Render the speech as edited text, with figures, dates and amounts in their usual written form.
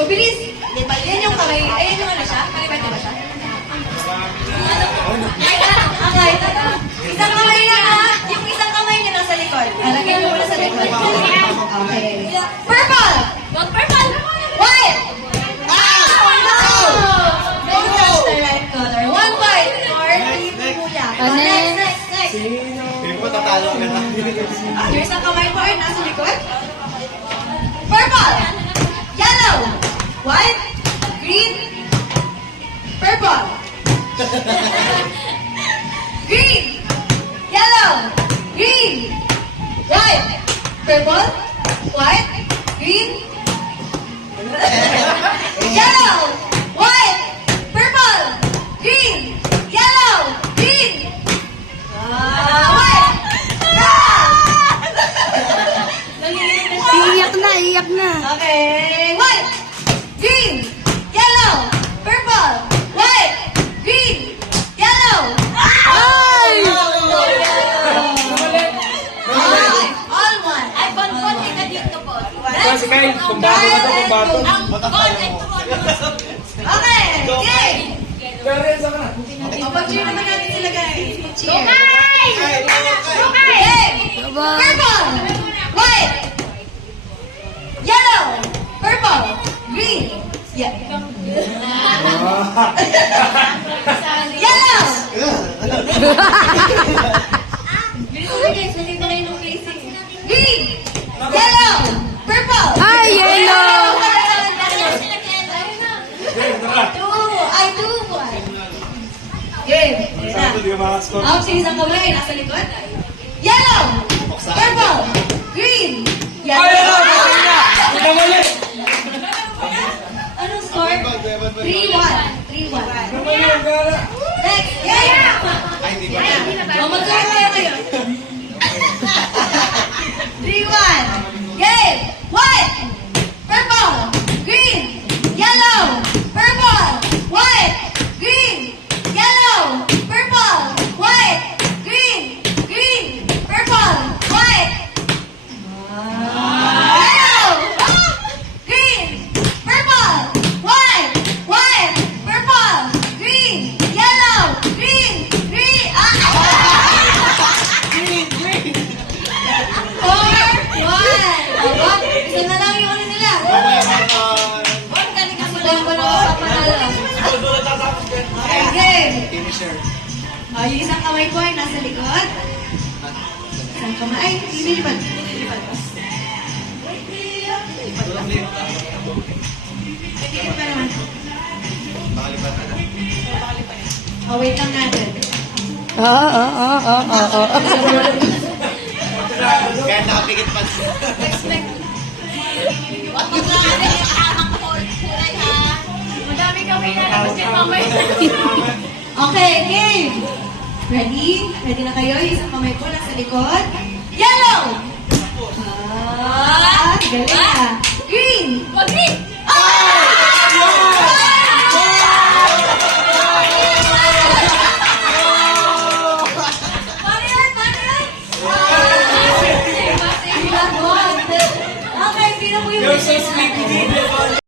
O, bilis. Yan yung kamay. Ayan yung ano siya? Kalibete ba siya? Okay. Isang kamay na ha. Yung isang kamay niya nasa likod. Lagyan mo muna sa likod. Okay. Purple! White! Don't touch the right color. One white for Team Kuya. Next. Hindi po tatalo ka na. Yung isang kamay po ay nasa likod. Purple! Yellow! White! Green! Purple! Green! Yellow! Green! White! Purple! White! Green! Yellow! White! Purple! Green! Yellow! Green! White! Iiyak na. Okay. White, green, yellow, purple, white, green, yellow. Ay! All one. Kasi Kyle, kumbato na ito, kumbato. Okay, game. Pero yan sa ka. O, pag-cheer naman natin sila guys. Pag-cheer. Game. Purple, white, yellow, purple, green, yellow. Green, yellow, purple. Ay, yellow. Two, one. Game. Sabi, di ka makascore. Out sa isang kamay, nasa likod. Yellow, purple, green, yellow. Ito mali! Anong score? 3-1. 3-1. Mali ang gara. Next, game! Ay, hindi ba? O, mag-score kayo ngayon. 3-1. Game! White! Purple! Green! Yellow! Purple! White! Green! Yellow! Purple! White! Green! Green! Purple! White! Yellow! Green! Purple! White! White! Purple! Green! Yellow! Green! Green! Four, one. Aba, isa na lang yung ano nila. Ang ko na kapanalo. Okay, game. Finisher. Yung isang kamay ko ay nasa likod. Isang kamay. Ay, ililipad. Ililipad. Ililipad pa naman. Pakalipat na. Oh, wait lang natin. Oo. Kaya nakapikit pa. Madami kamay na labas yung kamay. Okay, game. Ready? Ready na kayo? Yung isang kamay ko nasa likod. Yellow! Galing ah. Green! Wag green! Ah!